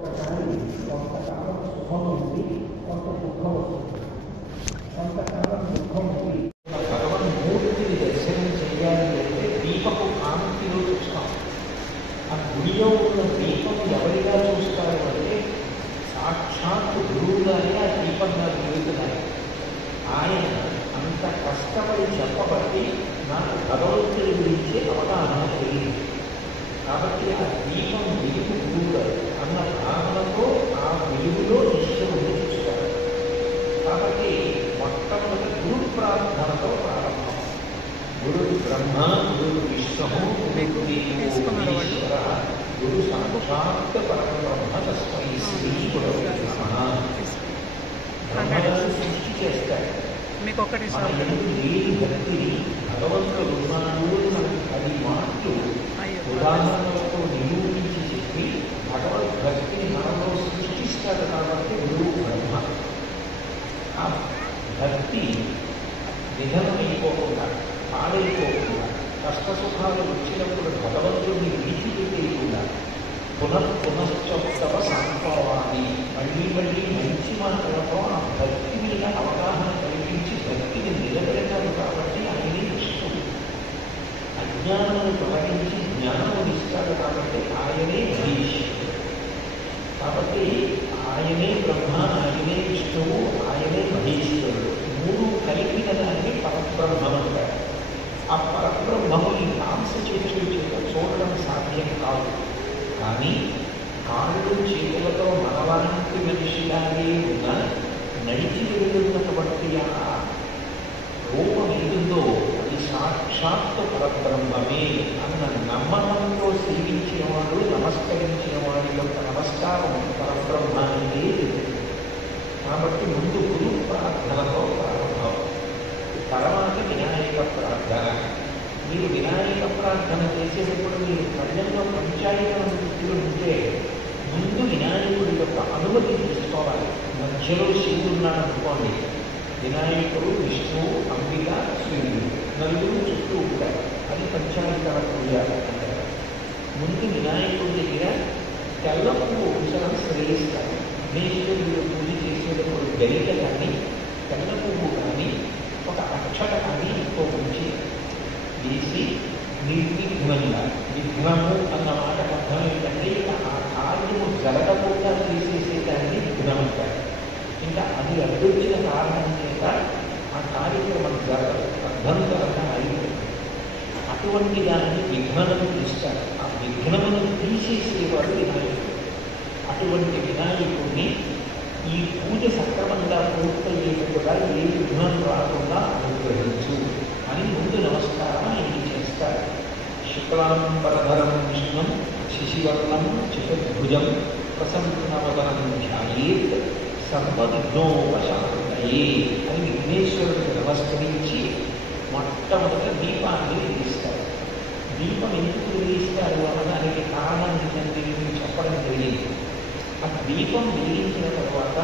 ఒకసారి కొంతకాలం సుఖం ఉంది, కొంత దుఃఖం వస్తుంది. కొంతకాలం దుఃఖం ఉంది. భగవన్మూర్తిని దర్శనం చేయాలి అంటే దీపపు కాంతిలో చూస్తాం. ఆ గుడిలో ఉన్న దీపం ఎవరిగా చూస్తారు అంటే సాక్షాత్తు గురువుగానే ఆ దీపంగా వెలుగుతున్నాయి. ఆయన అంత కష్టపడి చెప్పబట్టి నాకు భగవంతుడి గురించి అవగాహన కలిగింది. కాబట్టి ఆ దీపం వెలుగు గురువు అన్న భావనతో ఆ వెలుగులో ఈశ్వరుని చూస్తారు. కాబట్టి మొట్టమొదటి గురు ప్రార్థనతో ప్రారంభం. గురు బ్రహ్మ, గురు విష్ణు, ఈశ్వర, గురు సాక్షాత్ పరబ్రహ్మ తస్మై శ్రీ గురవే నమః. బ్రహ్మగారు సృష్టి చేస్తారు. ఏది భక్తి భగవంతుడు ఉన్నాడు మనకి 10 మాటలు ఉదాహరణలతో నిరూపించి చెప్పి భగవద్భక్తిని మనలో సృష్టిస్తాడు. కాబట్టి గురువు బ్రహ్మ. ఆ భక్తి నిధనమైపోకుండా, పాడైపోకుండా, కష్టసుఖాలు వచ్చినప్పుడు భగవంతుడిని విడిచిపెట్టేయకుండా పునఃపునశ్చోత్తవ సంభవాన్ని మళ్ళీ మళ్ళీ మంచి మాటలతో ఆ భక్తి మీద అవగాహన కల్పించి భక్తిని నిలబెడతాడు. కాబట్టి ఆయనే విష్ణువు. అజ్ఞానము తొలగించి జ్ఞానము ఇస్తాడు. కాబట్టి ఆయనే మహేశ్వరుడు. కాబట్టి ఆయనే బ్రహ్మ, ఆయనే విష్ణువు, ఆయనే మహేశ్వరుడు. 3 కలిపిన దాన్ని పరబ్రహ్మం అంటారు. ఆ పరబ్రహ్మము ఈ కాంస చేతుల చేత చూడడం సాధ్యం కాదు. కానీ కాళ్ళు చేతులతో మనలాంటి మనిషిలాగే ఉన్న నడిచి వెళ్తున్నటువంటి ఆ రూపం ఏదుందో అది సాక్షాత్తు పరబ్రహ్మమే అన్న నమ్మకంతో సేవించిన వాడు, నమస్కరించిన వాడి యొక్క నమస్కారం పరబ్రహ్మానికే. కాబట్టి ముందు గురు ప్రార్థనతో ప్రారంభం, తర్వాత వినాయక ప్రార్థన. మీరు వినాయక ప్రార్థన చేసేటప్పుడు మీరు కళ్ళల్లో పంచాయతనం వృత్తులు ఉంటే ముందు వినాయకుడి యొక్క అనుమతి తీసుకోవాలి. మధ్యలో శివుడు ఉన్నాడు అనుకోండి, వినాయకుడు, విష్ణువు, అంబిక, శివుడు నలుగురు చుట్టూ ఉంటారు. అది పంచాయతన పూజ అంటారు. ముందు వినాయకుడి దగ్గర తెల్ల పువ్వు ఉంచడం శ్రేయిస్తారు. విఘ్నేశ్వరుడు పూజ చేసేటప్పుడు గరిక కానీ, తెల్ల పువ్వు కానీ, ఒక అక్షర కానీ ఇంకో ఉంచి వేసి నిర్విఘ్నంగా, విఘ్నము అన్న మాటకు అర్థం ఏంటంటే ఆ కార్యము జరగకుండా చేసేసేదాన్ని విఘ్నం అంటారు. ఇంకా అది అడ్డొచ్చిన కారణం చేత ఆ కార్యక్రమం జరగదు, అర్థంతరంగా అయిపోతుంది. అటువంటి దాన్ని విఘ్నము తీస్తారు. ఆ విఘ్నమును తీసేసేవాడు వినాయకుడు. అటువంటి వినాయకుడిని ఈ పూజ సక్రమంగా పూర్తయ్యేటట్టుగా ఏ విఘ్నం రాకుండా అనుగ్రహించు అని ముందు నమస్కారం ఆయనకి చేస్తారు. శుక్లాంబరధరం విష్ణుం శశివర్ణం చతుర్భుజం ప్రసన్నవదనం ధ్యాయేత్ సర్వవిఘ్నోపశాంతయే అని విఘ్నేశ్వరుడికి నమస్కరించి మొట్టమొదట దీపాన్ని వెలిగిస్తారు. దీపం ఎందుకు వెలిగిస్తారు అన్నదానికి కారణం ఏంటంటే చెప్పడం జరిగింది. ఆ దీపం వెలిగించిన తర్వాత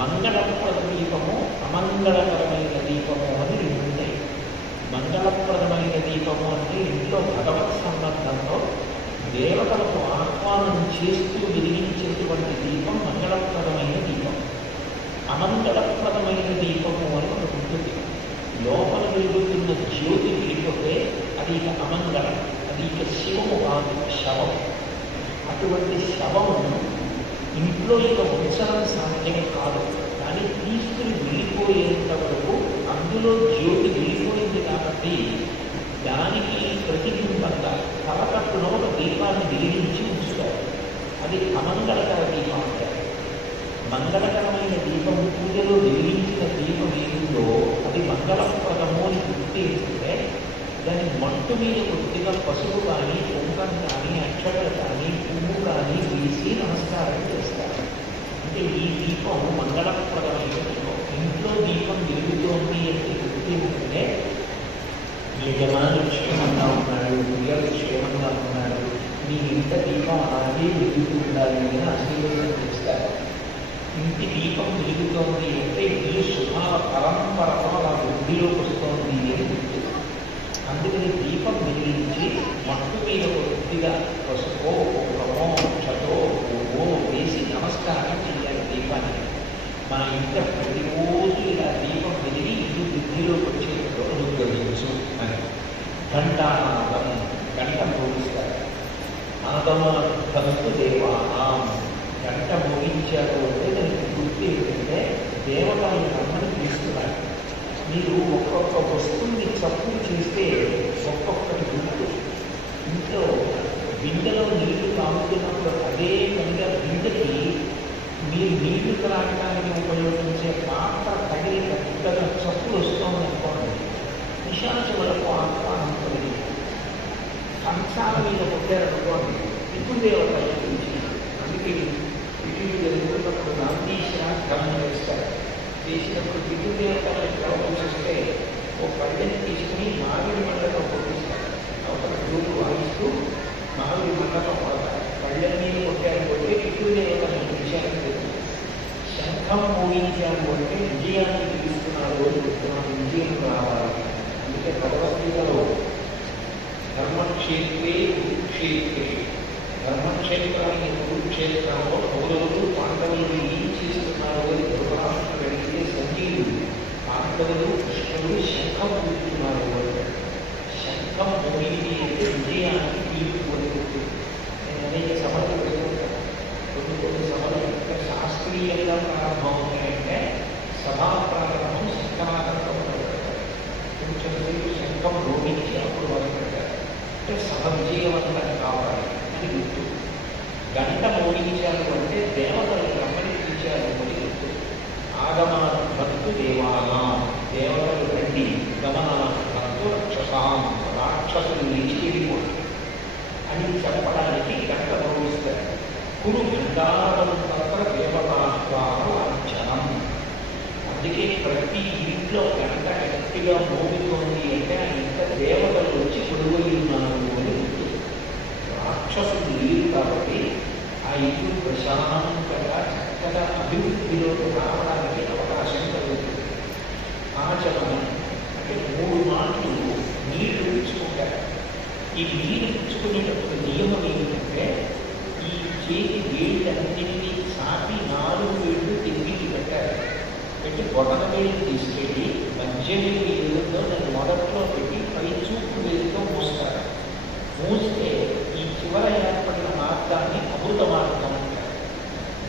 మంగళప్రద దీపము, అమంగళకరమైన దీపము అని 2 ఉంటాయి. మంగళప్రదమైన దీపము అంటే ఇంట్లో భగవత్ సంబంధంలో దేవతలకు ఆహ్వానం చేస్తూ వెలిగించేటువంటి దీపం మంగళప్రదమైన దీపం. అమంగళప్రదమైన దీపము అని ఒకటి ఉంటుంది. లోపల వెలుగుతున్న జ్యోతి వెళ్ళిపోతే అది ఇక అమంగళం, అది ఇక శివము కాదు, శవం. అటువంటి శవము ఇంట్లో ఇక ఉంచడం సాధ్యం కాదు. కానీ తీసుకుని వెళ్ళిపోయేంత వరకు అందులో జ్యోతి వెళ్ళిపోయింది కాబట్టి దానికి ప్రతిబింబంగా తలకట్టులో ఒక దీపాన్ని వెలిగించి ఉంచుతారు. అది అమంగళకర దీపం అంటారు. మంగళకరమైన దీపం, పూజలో వెలిగించిన దీపం ఏదో అది మంగళప్రదము అని గుర్తించుకుంటే దాని మట్టు మీద కొద్దిగా పసుపు కానీ, కుంకం కానీ, అక్షతలు కానీ, పువ్వు కానీ వేసి నమస్కారం చేస్తారు. అంటే ఈ దీపం మంగళప్రదమైన దీపం. ఇంట్లో దీపం వెలుగుతోంది అంటే గుర్తించుకుంటే యజమాని క్షేమంగా ఉన్నాడు, పిల్లలు క్షేమంగా ఉన్నాడు, మీ ఇంట దీపం అలాగే వెలుగుతూ ఉండాలి అని ఆశీర్వాదం చేస్తారు. ఇంటి దీపం వెలుగుతోంది అంటే ఈ శుభాల పరంపరలో అలా వృద్ధిలోకి వస్తోంది అని గుర్తు. అందుకని దీపం వెలిగించి మట్టు మీద కొద్దిగా పసుపో, కుంకమో, అక్షతో, పువ్వో వేసి కంసాల మీద కొట్టారనుకోండి పితృదేవత గురించి. అందుకే వీటిని జరుగుతున్నప్పుడు నాందీశ్వరం వేస్తారు. చేసినప్పుడు పితృదేవతలను ఎక్కడ చూస్తే ఓ పళ్ళని తీసుకుని మామిడి మండలం కొట్టిస్తారు. అవతల రోజు వాయిస్తూ మామిడి మండలం పడతారు. పళ్ళని మీద కొట్టారు కొట్టే పితృదేవతలను విషయాన్ని శంఖం మోగించారు అంటే విజయాన్ని తీసుకున్నారు అని చెప్తున్నాను. విజయం రావాలి. అందుకే భగవద్గీతలో ధర్మక్షేత్రే కురుక్షేత్రే, ధర్మక్షేత్రాన్ని కురుక్షేత్రంలో కౌరవులు పాండవులు ఏం చేస్తున్నారు అని ధృతరాష్ట్రుడు అడిగితే సంజీవుడు పాండవులు కృష్ణుడు శంఖం పూస్తున్నారు అంటే శంఖం మోగింది అంటే విజయానికి తీర్పు పొందుతుంది. నేను అనేక సభలు పెడుతుంటాను. కొన్ని సభలు ఎంత శాస్త్రీయంగా ప్రారంభమవుతాయంటే సభా ప్రారంభం శంఖనాదంతో మొదలుపెడతారు. కొంచెం సేపు శంఖం మోగించి అప్పుడు మొదలుపెడతారు. అంటే సభ విజయవంతం కావాలి అని గుర్తు. గంట మోగించారు అంటే దేవతలు బ్రహ్మని పిలిచారు అని గుర్తు. ఆగమనద్భక్తు దేవానా, దేవతలు రండి, గమనాద్భక్తు రక్షసాం, రాక్షసులు లేచి వెళ్ళిపోయి అని చెప్పడానికి గంట మోగిస్తారు. కురు గంటారం తత్ర దేవతాత్వార్చనం. అందుకే ప్రతి ఇంట్లో గంట గట్టిగా మోగుతోంది అంటే ఆ ఇంత దేవతలు వచ్చి కొడువై ఉన్నారు అని గుర్తు. రాక్షసులు లేరు కాబట్టి ఆ ఇల్లు ప్రశాంతంగా చక్కగా అభివృద్ధిలోకి రావడానికి అవకాశం కలుగుతుంది. ఆచమనం అంటే 3 మాటలు నీళ్లు పుచ్చుకుంటారు. ఈ నీళ్లు పుచ్చుకునేటప్పుడు నియమం ఏమిటంటే ఈ చేతి వేళ్ళన్నింటినీ సాటి 4 వేళ్ళు తిరిగి పెట్టారు. పెట్టి బొటన వేలు తీసుకెళ్ళి మధ్య వేలు ఏదో దాన్ని మొదట్లో పెట్టి పై చూపు వేలుతో మూస్తారు. మూస్తే ఈ చివర ఏర్పడిన మార్గాన్ని అమృత మార్గం అంటారు.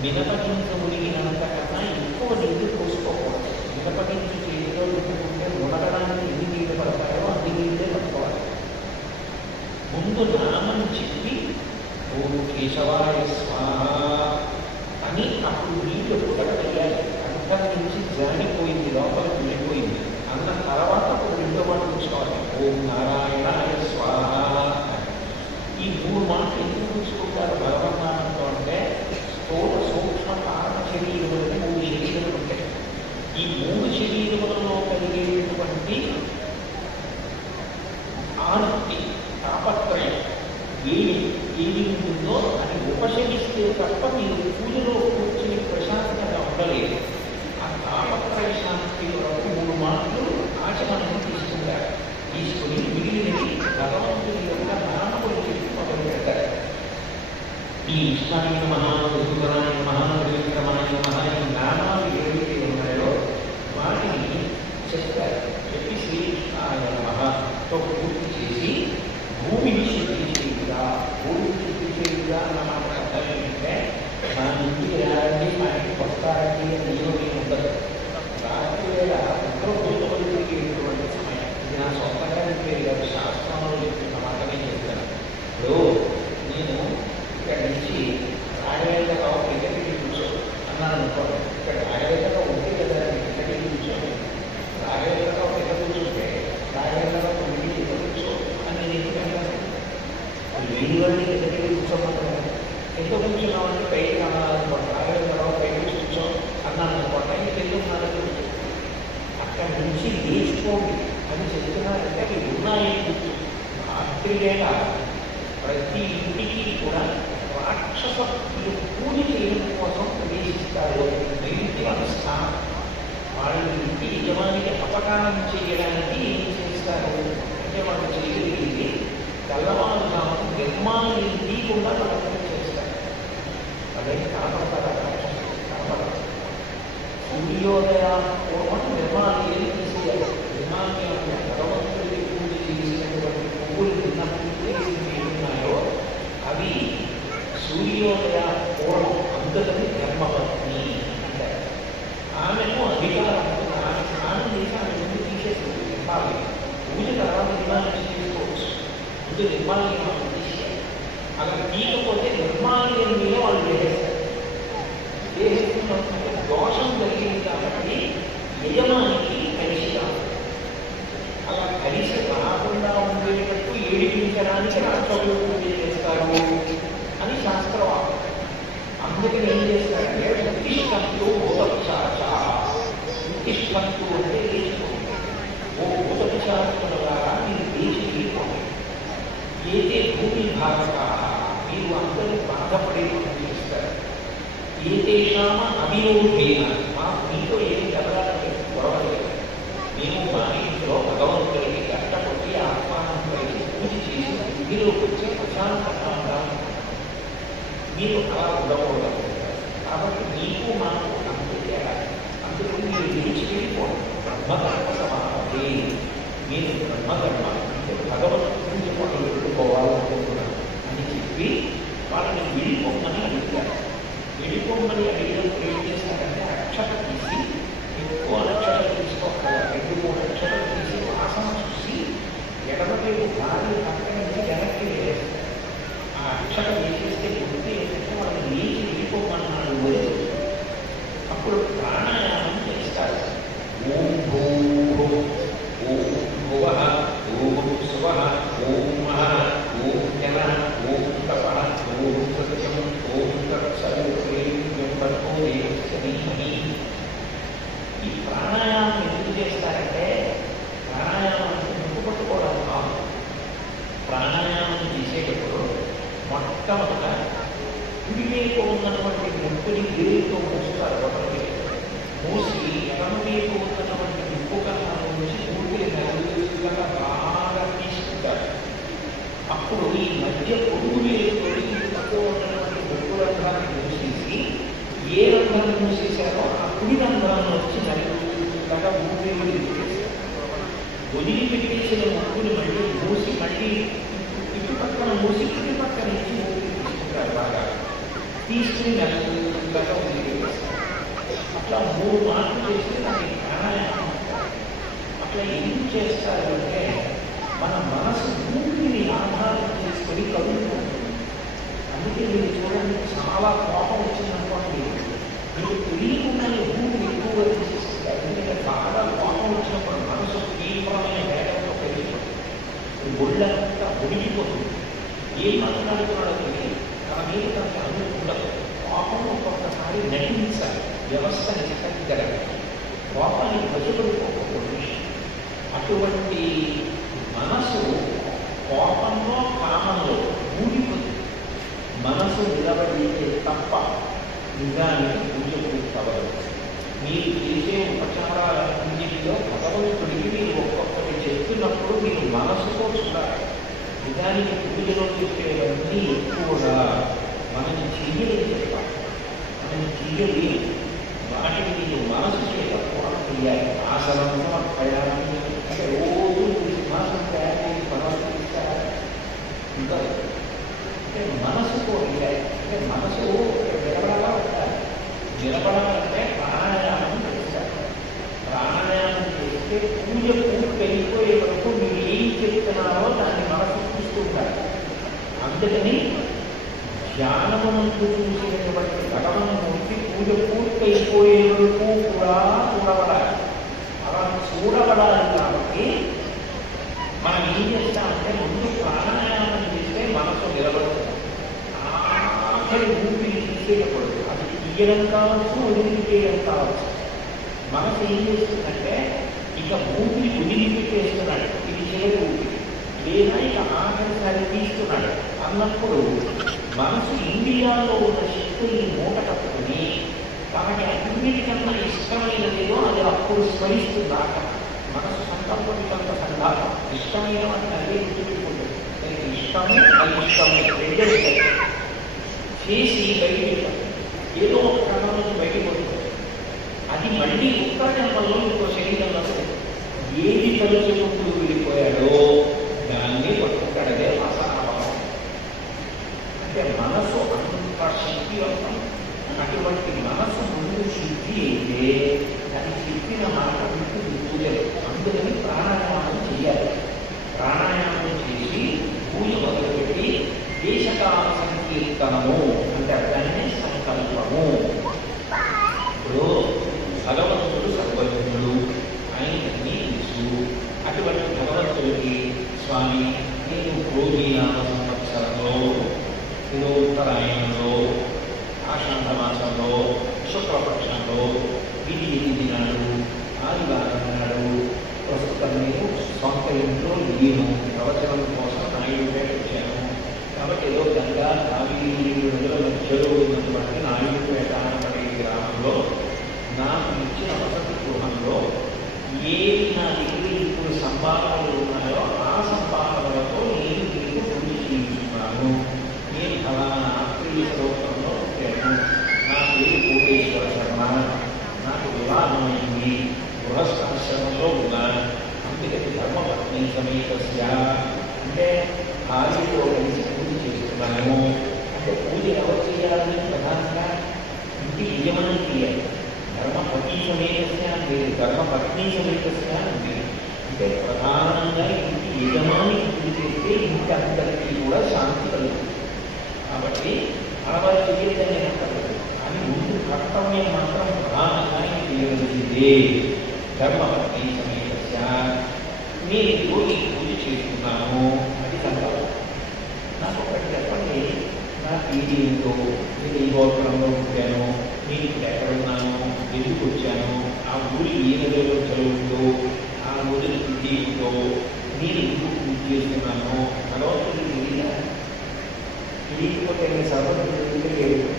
మినపగింజ మునిగినంతకన్నా ఎక్కువ నీళ్లు పోసుకోకూడదు. మినపగింజ చేతిలో పెట్టుకుంటే మునగడానికి ఎన్ని నీళ్లు పడతాయో అన్ని నీళ్ళే పట్టుకోవాలి. ముందు నామం చెప్పి ఓం కేశవాయ స్వాహ అని అప్పుడు నీళ్లు పుట్టకయ్యాలి. కంఠం నుంచి జారిపోయింది, లోపలికి వెళ్ళిపోయింది అన్న తర్వాత ఒక 2వ మాట ఉంచుకోవాలి. ఓం నారాయణాయ స్వాహ. ఈ 3 మాటలు ఎందుకు ఉంచుకుంటారు భగవన్నామంతో అంటే స్థూల సూక్ష్మ కారణ శరీరములకు 3 శరీరములు ఉంటాయి. ఈ 3 శరీరములలో కలిగేటువంటి ఆనక్తి, తాపత్రయం ఏది ఉంటుందో అది ఉపశమిస్తే తప్ప మీరు పూజలో కూర్చుని ప్రశాంతంగా ఉండలేదు. ఆ తాపత్రయ శాంతి వరకు 3 మాటలు ఆచమనం తీసుకుంటారు. తీసుకుని మిగిలినవి భగవంతుని యొక్క నామములు చెప్పి మొదలు పెడతారు. ఈ ఇష్టాయ నమః, ఋతుధరాయ నమః, త్రివిక్రమాయ నమః ఈ నామాలు ఏవైతే ఉన్నాయో వాటిని చెప్తారు. చెప్పి శ్రీకృష్ణాయ నమఃతో పూర్తి చేసి భూమిని శుద్ధి చేయుగా, భూమిని శుద్ధి చేయుగా అన్న మాట అర్థం ఏంటంటే మా ఇంటికి రాండి, మా ఇంటికి వస్తారండి అని నియమం ఉండదు. రాత్రి వేళ ఉగ్రభూతములు తిరిగేటువంటి సమయం. ఇది నా సొంతంగా చెప్పేది శాస్త్రంలో చెప్తున్న మాటనే చెప్తాను. ఇప్పుడు నేను ఇక్కడ నుంచి రాయవేదరావు ఎక్కడికి కూర్చో అన్నాను అనుకోండి. ఇక్కడ రాయవేదరావు ఉంటే కదా ఎక్కడికి కూర్చోండి. రాయవేదరావు ఎక్కడ కూర్చుంటే రాయవేదరావు ఇంటికి ఎక్కడ కూర్చో అని నేను ఎందుకంటే లేని వాడిని ఎక్కడికి కూర్చోమంటాను. ఎంత కూర్చున్నామని పైకి అన్నారనుకోండి. రాయవేదరావు పైకి కూర్చో అన్నాను అనుకోండి. ఇంక ఎందుకున్నాను అక్కడి నుంచి లేచిపోండి అని చెప్తున్నారంటే అవి ఉన్నాయని గుర్తు. రాత్రి వేళ ప్రతి ఇంటికి కూడా రాక్షసులు పూజ చేయడం కోసం ప్రవేశిస్తారు. ఇంటి అనుష్ఠానం వాళ్ళ ఇంటి యజమానికి అపకారం చేయడానికి ఏం చేస్తారు అంటే వాళ్ళు చేయగలిగింది తెల్లవారుజామున నిర్మాణం తీయకుండా ప్రకటన చేస్తారు. అదే కనపడతారా కనపడతారు. సూర్యోదయ పూర్వం నిర్మాణాలు తీసేయాలి. నిర్మాణ్యం భగవంతుడికి పూజ చేసినటువంటి పువ్వులు తిన్నప్పుడు ఏమున్నాయో అవి సూర్యోదయ పూర్వం అందుకని ధర్మపత్ని అంటారు. ఆమెను అధికారం ఆమె స్నానం చేసి ఆమె ముందు తీసేసి నిర్మాణం పూజ తర్వాత నిర్మాణం చేసుకోవచ్చు. ముందు నిర్మాణం తీసేయాలి. అలా తీయకపోతే నిర్మాణం మీద వాళ్ళు చేసేస్తారు. చేసేస్తున్నటువంటి దోషం జరిగింది కాబట్టి యజమానికి కలిసి రాదు. అలా కలిసి రాకుండా ఉండేటట్టు ఏడిపించడానికి రాక్షసులు అక్షతలు పూజ చేస్తారు అని శాస్త్రవాదం. అందుకని ఏం చేస్తారంటే ఉత్తిష్టంతో భూతపిశాచ, ఉత్తిష్టంతో అంటే లేచిపోతుంది. ఓ భూతపిశాచుల ద్వారా మీరు లేచి వెళ్ళిపోండి. ఏదే భూమి భాగక మీరు అందరూ బాధపడేది చేస్తారు. ఏదేశామ అభియోగేన మీతో ఏం జరగాలని గొడవలేదు. మేము మా ఇంట్లో భగవంతుడికి కష్టపడి ఆహ్వానం కలిగి పూజ చేసి ఇంటిలోకి వచ్చే ప్రశాంతంగా మీరు అలా ఉండకూడదు. కాబట్టి మీకు మాకు అందుకే అందుకని మీరు విడిచి వెళ్ళిపోండి. బ్రహ్మకర్మ సమాధి, మీరు బ్రహ్మకర్మ అంటే భగవంతుడిని మనం ఎదుర్కోవాలనుకుంటున్నాను అని చెప్పి వాళ్ళని వెళ్ళిపోమని అడుగుతారు. వెళ్ళిపోమని అడిగినప్పుడు ఏం చేస్తారంటే అక్షత తీసి, ఎక్కువ అక్షతలు తీసుకోవాలి, 2-3 అక్షతలు తీసి వాసన చూసి ఎడమవైపు గాలి పక్కన నుంచి వెనక్కి వేస్తారు. ఆ అక్షత వేసేస్తే గుర్తు ఏంటంటే వాళ్ళని లేచి వెళ్ళిపోమన్నాడు. అప్పుడు ప్రాణాయామం చేస్తారు. ఓం భూ ఓం భువ ఓం శువ ఓం మహ ఓం జన ఓం తప ఓం సత్యం ఓం ఈ ప్రాణాయామం ఎందుకు చేస్తారంటే ప్రాణాయామానికి ముక్కు పట్టుకోవడం కాదు. ప్రాణాయామం చేసేటప్పుడు మొట్టమొదట కుడివైపు ఉన్నటువంటి ముక్కుని వేరుతో మూస్తారు. ఒకటి మూసి ఎడమవైపు ఉన్నటువంటి ముక్కు కన్నా నుంచి ఊపిరి నలుగురుగా బాగా తీసుకుంటారు. అప్పుడు ఈ మధ్య పొడుగు వేరుతో తక్కువ ఉన్నటువంటి ముక్కు రంధ్రాన్ని మూసేసి ఏ రంధ్రాన్ని మూసేశారో ఆ కుడి రంధ్రాన్ని వచ్చి నలుగురుగా ఊపిరి వదిలిపెట్టేసిన ముక్కుని మళ్ళీ మూసి మళ్ళీ ఇటు పక్కన మూసి ఇటు పక్కన నుంచి ఊపిరి తీసుకుంటారు. బాగా తీసుకుని నలుగురుగా వదిలిపెట్టేస్తారు. అట్లా 3 మార్లు చేస్తే దానికి ప్రాణాయామం. అట్లా ఎందుకు చేస్తారు అంటే మన మనసు ఊపిరిని ఆధారం చేసుకొని కదులుతుంది. అందుకే మీరు చూడండి, చాలా కోపం వచ్చిందనుకోండి, మీరు తెలియకుండానే ఊపిరి ఎక్కువగా తీసేస్తారు. ఎందుకంటే బాగా కోపం వచ్చినప్పుడు మనసు తీవ్రమైన వేగంతో పెరిగిపోతుంది, ఒళ్ళంతా ఒడిగిపోతుంది. ఏం మాట్లాడుతున్నాడో తెలియదు, తన మీద తనకు అనుభవం ఉండదు. కోపం ఒక్కొక్కసారి నటించాలి, వ్యవస్థని చక్కదిద్దగలగాలి, కోపానికి వశపడిపోకూడదు. అటువంటి మనసు కోపంలో కామంలో ఊడిపోతుంది. మనసు నిలబడితే తప్ప నిజానికి పూజ పూర్తవదు. మీరు చేసే ఉపచారాలన్నింటిలో భగవంతుడికి మీరు ఒక్కొక్కటి చెప్తున్నప్పుడు మీరు మనసుతో చూడాలి. నిజానికి పూజలో చెప్పేవన్నీ ఎక్కువగా మనని చెయ్యలేదు చెప్పాలి, మనని చెయ్యలేదు. వాటిని మీరు మనసు చేత పూర్ణ చేయాలి. ఆసనంలో ప్రయాణం అంటే రోజు సింహాసనం తయారు చేసి సమర్పిస్తారా ఇంకా అంటే మనసుతో అంటే మనసు నిలబడాలా ఉంటారు. నిలబడాలంటే ప్రాణాయామం చేస్తారు. ప్రాణాయామం చేస్తే పూజ పూర్తి అయిపోయే వరకు మీరు ఏం చెప్తున్నారో దాన్ని మనసు చూస్తుంటారు. అందుకని ధ్యానమునందు చూసినటువంటి భగవన్మూర్తి పూజ పూర్తి అయిపోయే వరకు కూడా చూడబడాలి. అలా చూడబడాలి కాబట్టి మనం ఏం చేస్తామంటే ముందు ప్రాణాయామం చేస్తే మనసు నిలబడుతుంది. ఆఖరి ఊపిరి తీసేటప్పుడు అది తీయడం కావచ్చు, వదిలిపెట్టేయడం కావచ్చు. మనసు ఏం చేస్తుందంటే ఇక ఊపిరి వదిలిపెట్టేస్తున్నాడు, ఇది చివరి ఊపిరి, లేదా ఇక ఆఖరిసారి తీస్తున్నాడు అన్నప్పుడు మనసు ఇంద్రియాల్లో ఉన్న శక్తుల్ని మూట కట్టుకుని తనకి అన్నిటికన్నా ఇష్టమైనదేదో అది అప్పుడు స్మరిస్తుందాక. మనసు సంకల్పంత సంఘాతం ఇష్టమైన వాటిని అదే గుర్తుపెట్టుకుంటుంది. దానికి ఇష్టము అయిష్టము రెండే చేసి బయటికి ఏదో ఒక క్రమం నుంచి బయటికి పోతుంది. అది మళ్ళీ ఉత్తర జన్మల్లో ఇంకో శరీరంలో ఏది తలుచుకుంటూ వెళ్ళిపోయాడో దాన్ని పట్టుకుంటాడదే వాసనాభావం. అంటే మనసు అంత శక్తివంతం. అటువంటి మనసు ముందు శుద్ధి అయితే దాన్ని చెప్పిన మాట ఉంటుంది పూజలు. అందుకని ప్రాణాయామం చేయాలి. ప్రాణాయామం చేసి పూజ మొదలుపెట్టి దేశకాల సంకీర్తనము అంటే దాన్ని సంకల్పము. ఇప్పుడు భగవంతుడు సర్వజ్ఞుడు, ఆయన అన్నీ తెలుసు. అటువంటి భగవంతుడికి స్వామి నేను క్రోధీనామ సంవత్సరం ఇంట్లో లేను, ప్రవచనం కోసం నాయుడుపేట వచ్చాను. కాబట్టి ఏదో గంగా కావేరీ నదుల మధ్యలో ఉన్నటువంటి నాయుడుపేట అనే గ్రామంలో నాకు ఇచ్చిన వసతి గృహంలో ఏవి నా దగ్గర ఇప్పుడు సంపాదనలు ఉన్నాయో ఆ సంపాదనలతో నేను మీకు పూజ చేయించుకున్నాను. నేను ఫలానా ఆత్మీయ స్తోత్రంలో వచ్చాను. నా పేరు కోటేశ్వర శర్మ, నాకు వివాహమైంది, గృహస్థాశ్రమంలో ఉన్నాను. అందుకని ధర్మపత్ని సమేతస్య అంటే భార్యతో కలిసి పూజ చేస్తున్నాను. అంటే పూజ ఎవరు చేయాలని ప్రధానంగా ఇంటి యజమాని చేయాలి. ధర్మపత్ని సమేతస్య అంటే ధర్మపత్ని సమేతస్య అంటే అంటే ప్రధానంగా ఇంటి యజమాని పూజ చేస్తే ఇంటి అందరికీ కూడా శాంతి కలుగుతుంది. కాబట్టి అలవాటు చేయలేదని అంటారు. కానీ ముందు కర్తవ్యం మాత్రం ప్రధానంగా చేయవలసిందే. ధర్మపత్ని సమేతస్య నేను ఈ పూజ చేస్తున్నాను. అది సంకల్పం. నాకు ఒకటి చెప్పండి, నా పేరు ఏమిటో, నేను ఏ గోత్రంలో పుట్టాను, నేను ఇప్పుడు ఎక్కడున్నాను, ఎందుకు వచ్చాను, ఆ ఊరి ఏ నదిలో చదువుతో, ఆ ఊరి స్థితి ఏమిటో, నేను ఎందుకు పూజ చేస్తున్నాను, భగవంతుడికి తెలియకపోతే సర్వత్వం లేదు.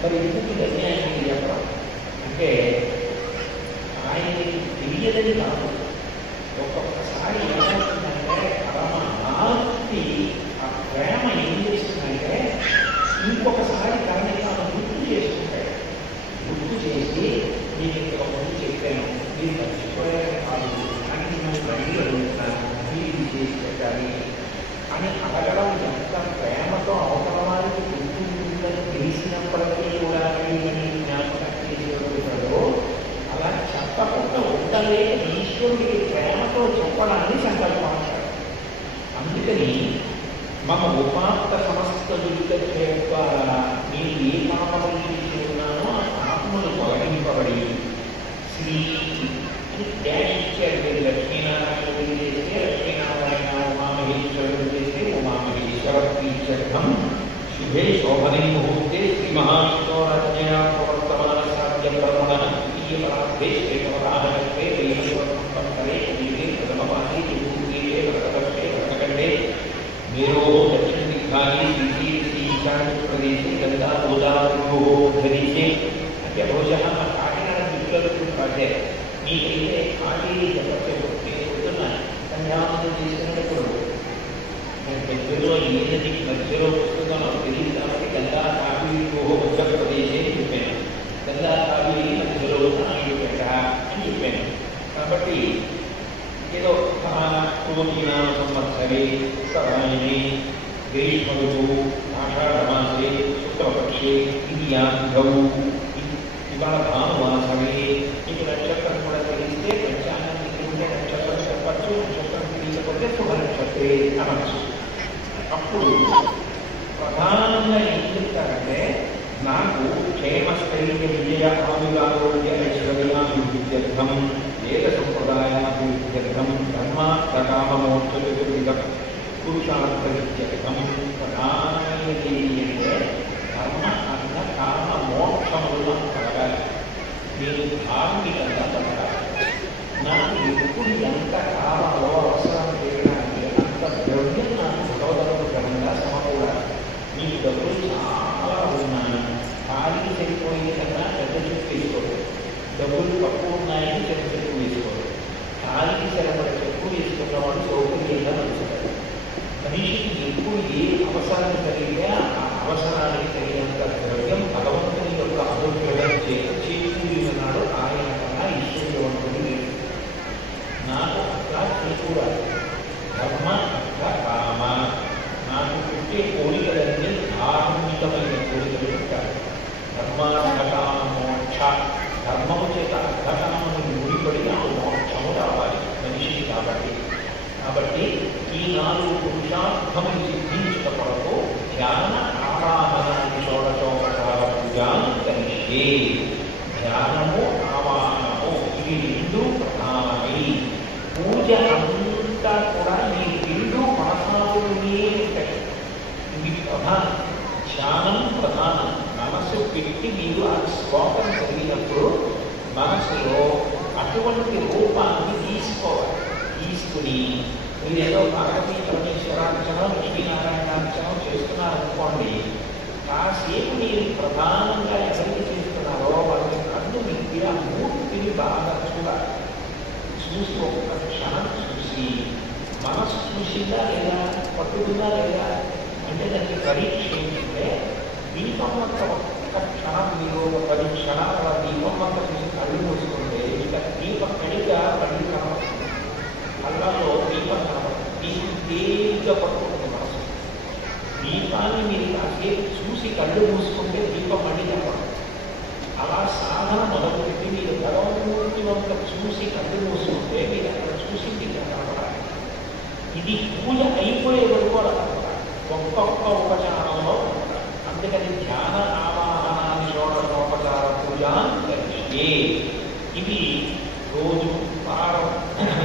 మరి ఎందుకు ఇది అన్యాయం చెప్పడం అంటే ఆయనకి తెలియదని కాదు. ఒక్కొక్కసారి ఏమవుతుందంటే పరమ ఆర్తి ఆ ప్రేమ ఏం చేస్తుందంటే ఇంకొకసారి తనని తాను గుర్తు చేసుకుంటాడు. గుర్తు చేసి నేను ఇక్కడ ముందు చెప్పాను, మీరు మర్చిపోయారు కాదు, కానీ నేను మళ్ళీ అడుగుతున్నాను, మీరు ఇది చేసి పెట్టాలి అని అడగడం ఎంత ప్రేమతో అవసరమానికి గుర్తుంటుందని తెలిసినప్పటికీ కూడా జ్ఞాపకం చేసేవాడు. అలా చెప్పకుండా ఉండలే ఈశ్వరుడికి ప్రేమతో చెప్పడాన్ని సంకల్పం అంటారు. అందుకని మమ ఉపాత్త సమస్త దురిత ద్వారా నేను ఏ పాపములు చేసి ఉన్నానో ఆ పాపములు తొలగింపబడి శ్రీ ఇచ్చారు. మీరు లక్ష్మీనారాయణుడు చేస్తే లక్ష్మీనారాయణ, ఉమామహేశ్వరుడు చేస్తే ఉమామహేశ్వర ప్రీత్యర్థం శుభే శోభనే ముహూర్తే శ్రీ మహాశివరాజ్ఞయా ప్రవర్తమాన సాధ్య బ్రహ్మణ ద్వితీయపరాధే శ్రేతవరాహకత్వే దైవస్వతంత్రే నీవే ప్రథమపాది విభూతియే వ్రతకర్తే వ్రతకండే మేరో దక్షిణ దిగ్భాగే శ్రీ శ్రీ ఈశాన్య ప్రదేశే గంగా గోదావరి ధరిసే అంటే రోజా కాకినాడ దిక్కులకు పడ్డే మీకైతే కాకి చెప్పచ్చు. నేను పొద్దున్న సంధ్యావందనం చేసుకునేటప్పుడు దగ్గరలో ఏ నది మధ్యలో వస్తుందో నాకు తెలియదు కాబట్టి గంగా కావేరీ ఉత్తరప్రదేశే అని చెప్పాను. గంగా కావేరీ మధ్యలో నాయుడుపేట అని చెప్పాను. కాబట్టి ఏదో పూర్ణినా సంవత్సరే ఉత్తరాయణే గ్రీష్మ ఋతువు ఆషాఢమాసే శుక్లపక్షే ఇంద్రియాగ్రౌ ఇవాళ భానువాసమే. మీకు నక్షత్రం కూడా తెలిస్తే పంచాంగం ఉంటే నక్షత్రం చెప్పచ్చు, నక్షత్రం తెలియకపోతే శుభ నక్షత్రే అనవచ్చు. అప్పుడు ప్రధానంగా ఏం చెప్తారంటే నాకు క్షేమస్థైర్య విజయ ఆయురారోగ్య ఐశ్వర్యాభివృద్ధ్యర్థం వేద సంప్రదాయాభివృద్ధ్యర్థం ధర్మార్థకామమోక్ష చతుర్విధ పురుషార్థవిద్యర్థం ప్రధానమైనది అంటే ధర్మ అర్థ కామ మోక్షములు కలగాలి. నేను ధార్మికంగా కలగాలి. నాకు ఎప్పుడు ఎంత కాలంలో అవసరం చేయడానికి అంత ద్రవ్యం నాకు భగవద్గీతంగా సమకూడాలి. మీకు డబ్బులు చాలా ఉన్నాయి, ఖాళీకి సరిపోయే కన్నా పెద్ద చెట్టు వేసుకోరు. డబ్బులు తక్కువ ఉన్నాయని పెద్ద చెట్టు వేసుకోరు. ఖాళీకి సరిపడే చెట్టు వేసుకున్నవాడు సౌకర్యంగా నడుచుతాడు. మనిషికి ఎప్పుడు ఏ అవసరం కలిగితే ఆ అవసరానికి కలిగినంత ద్రవ్యం భగవంతుని యొక్క అనుగ్రహం చేకూరిన నాడు ఆయన కన్నా ఈశ్వరుడు లేదు. నాకు అట్లా చేకూరాలి. ధర్మ అర్థ కామ నాకు పుట్టే కోరికలన్నీ ధార్మికమైన కోరికలు ఉంటాయి. ధర్మార్థ కామ మోక్ష ధర్మము చేత అర్థకామను ముడిపడి నాకు మోక్షము రావాలి మనిషికి. కాబట్టి ఈ 4 పురుషార్థములు సిద్ధించుట కొరకు ధ్యాన ఆవాహనాన్ని షోడశోపచార పూజాన్ని కలిగే. ధ్యానము ఆవాహనము ఇవి 2 ప్రధానమై పూజ అంతా కూడా ఈ 2 కొనసాగుతూనే ఉంటాయి. ఇవి ప్రధానం. ధ్యానం ప్రధానం. మనసు పెట్టి మీరు ఆ శ్లోకం చదివినప్పుడు మనసులో అటువంటి రూపాన్ని తీసుకోవాలి. తీసుకుని మీరేదో పార్వతీ పరమేశ్వరార్చనం లక్ష్మీనారాయణార్చనం చేస్తున్నారనుకోండి, కాసేపు మీరు ప్రధానంగా ఎవరికి చేస్తున్నారో వాళ్ళ కన్ను మీకు ఆ మూర్తిని బాగా చూడాలి. చూసి ఒక్క క్షణం చూసి మనసు చూసిందా లేదా, పట్టుకుందా లేదా అంటే దానికి పరీక్ష ఏంటంటే, దీపం వద్ద ఒక్క క్షణం మీరు 10 క్షణాల దీపం వద్ద మీరు కళ్ళు మూసుకుంటే ఇక దీపం కడిగా కళ్ళు కనబడుతుంది, కళ్ళలో దీపం కనబడుతుంది, దీపం తేలిగ్గా పట్టుకుంటుంది మనసు. దీపాన్ని మీరు కాసేపు చూసి కళ్ళు మూసుకుంటే దీపం మళ్ళీ కనబడుతుంది. అలా సాధన మొదలుపెట్టి మీరు భగవంతుడి వంక చూసి కళ్ళు మూసుకుంటే మీరు అక్కడ చూసి మీకు కనబడాలి. ఇది పూజ అయిపోయే వరకు అలా కనబడాలి, ఒక్కొక్క ఉపచారంలో. అందుకని ధ్యాన ఆవాహనాన్ని షోడశోపచార పూజ కలిసి ఇవి రోజు, వారం,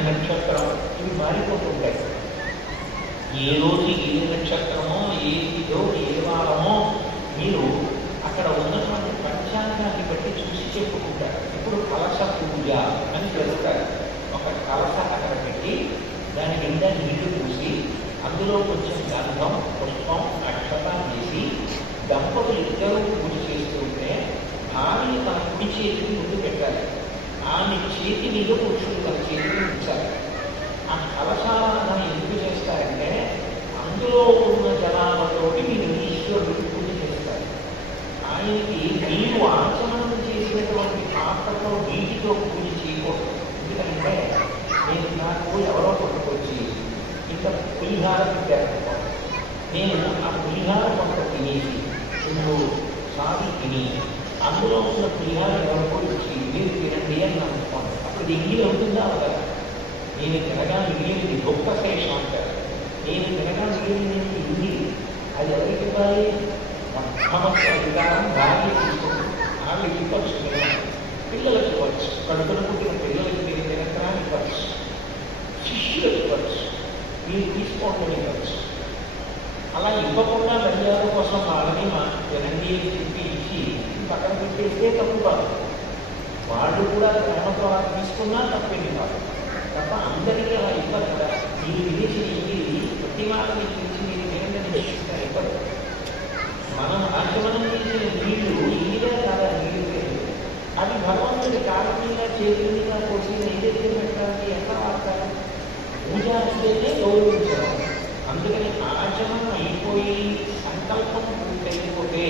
నక్షత్రం ఇవి మారిపోతుంటాయి. ఏ రోజు ఏ నక్షత్రమో, ఏ తిథో, ఏ వారమో మీరు అక్కడ ఉన్నటువంటి పంచాంగాన్ని బట్టి చూసి చెప్పుకుంటారు. ఇప్పుడు కలశ పూజ అని చెప్తారు. ఒక కలశ అక్కడ పెట్టి దాని నిండా నీళ్లు పూసి అందులో కొంచెం గంధం, పుష్పం, అక్షతం వేసి దంపతులు ఇద్దరూ పూజ చేస్తూ ఉంటే ఆమె తన కుడి చేతిని ముందు పెట్టాలి, ఆమె చేతి మీద పురుషుడు తన చేతిని ఉంచాలి. ఆ కలశారాధన ఎందుకు చేస్తారంటే అందులో ఉన్న జలాలతోటి మీరు ఈశ్వరుడికి పూజ చేస్తారు. ఆయనకి మీరు ఆచమనం చేసినటువంటి పాత్రలో నీటితో పూజ చేయకూడదు. ఎందుకంటే నాకు ఎవరో పట్టుకొచ్చి ఇంకా పులిహార పెట్టారు, నేను ఆ పులిహార కొంత తినేసి నువ్వు సాగి తిని అందులో ఉన్న పులిహార ఎవరికో ఇచ్చి మీరు తినండి అని అనుకోండి, అప్పుడు ఎంగిలి అవుతుందా కదా. నేను తినగా మిగిలింది గొప్ప శేషం అంటారు. నేను తినగా మిగిలింది ఎంగిలి, అది ఎవరికి ఇవ్వాలి? మొట్టమొదటి అధికారం భార్య తీసుకుంటుంది, ఆమె ఇవ్వచ్చు, పిల్లలకి ఇవ్వచ్చు, కడుపున పుట్టిన పిల్లలకి మీరు తినకరాని ఇవ్వచ్చు, శిష్యులకు ఇవ్వచ్చు, మీరు తీసుకోవడం ఇవ్వచ్చు. అలా ఇవ్వకుండా మర్యాద కోసం వాళ్ళని తినండి అని చెప్పి ఇచ్చి పక్కన పెట్టేస్తే తప్పు కాదు. వాళ్ళు కూడా ప్రేమతో తీసుకున్నా తప్పేది కాదు. తప్ప అందరికీ అలా ఇవ్వరు కదా. మీరు విధించి ఇది ప్రతి వాళ్ళని పిలిచి మీరు తినండి ఇస్తారు, ఇవ్వరు. మనం ఆచమనం చేసిన నీళ్లు ఇదే కాదా, నీళ్ళు లేదు, అది భగవంతుడి కారణంగా చేతులుగా పోసి నైవేద్యం పెట్టడానికి ఎట్లా వాడతారు? పూజ అంటేనే గౌరవించడం. అందుకని ఆచమనం అయిపోయి సంకల్పం పూర్తయిపోతే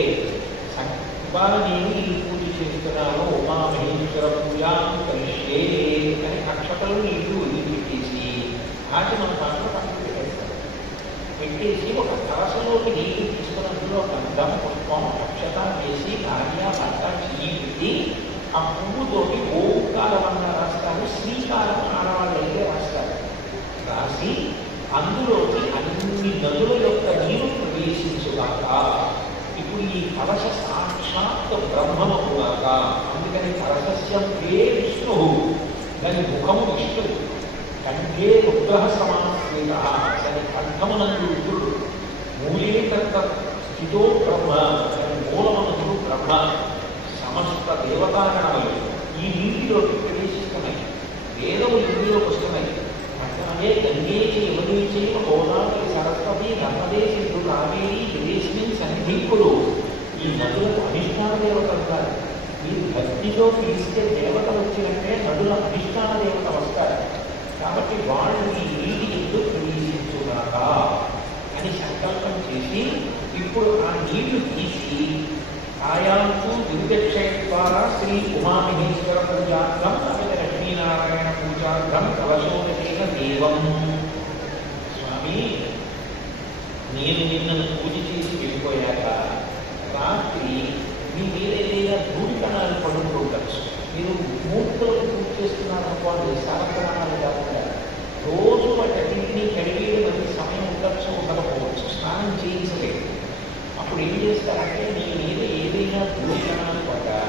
ఇవాళ నేను ఈ పూజ చేస్తున్నాను, ఉమామహేశ్వర పూజ కలిసే అని అక్షతలు నీళ్లు వదిలిపెట్టేసి ఆచమన పాత్ర పక్కన పెట్టేస్తారు. పెట్టేసి ఒక కలసలోకి నీళ్లు తీసుకున్నప్పుడు గంధం, పుష్పం, అక్షత వేసి భార్య భర్త చెయ్యి పెట్టి ఆ పువ్వుతోటి ఓంకారం అన్న రాస్తారు, శ్రీకారం ఆడవాళ్ళు అయితే రాస్తారు. రాసి అందులోకి అన్ని నదుల యొక్క నీరు ప్రవేశించుగాక. ఇప్పుడు ఈ కలశ సాక్షాత్ బ్రహ్మముగాక. అందుకని కలశస్యం ప్రే విష్ణు, దాని ముఖము విష్ణువు, కంఠే రుద్రః సమాశ్రిత, దాని కంఠమునందు రుద్రుడు, మూలే తత్త స్థితో బ్రహ్మ, దాని మూలమునందు బ్రహ్మ, సమస్త దేవతాగణములు ఈ నీటిలోకి ప్రవేశిస్తున్నాయి, వేదములు ఇందులోకి వస్తున్నాయి. అట్లాగే గంగే యమునే చైవ గోదావరి సరస్వతి నర్మదే సింధు కావేరి జలేస్మిన్ సన్నిధింపులు. ఈ నదులకు అధిష్టాన దేవతలు కాదు. మీరు భక్తితో పిలిస్తే దేవత వచ్చినట్టే నదుల అధిష్టాన దేవత వస్తారు. కాబట్టి వాళ్ళు ఈ నీటి ఎందుకు ప్రవేశించుగాక అని సంకల్పం చేసి ఇప్పుడు ఆ నీళ్లు తీసి ఆయాంతు దివ్యక్షయ ద్వారా శ్రీ ఉమామహేశ్వర పూజార్థం అమిత లక్ష్మీనారాయణ పూజార్థం కలశోదకేన దేవం. స్వామి, నేను నిన్నను పూజ చేసి వెళ్ళిపోయాక రాత్రి మీ ఏదైనా ధూళి కణాలు పడుతూ ఉండొచ్చు. మీరు మూర్తులకు పూజ చేస్తున్నారనుకోండి, సారకణాలు కాకుండా రోజు వాటిని కడిగేయడానికి సమయం ఉండొచ్చు, ఉండకపోవచ్చు, స్నానం చేయించలేదు. అప్పుడు ఏం చేస్తారంటే మీ మీద ఏదైనా ధూళికణాలు పడ్డా,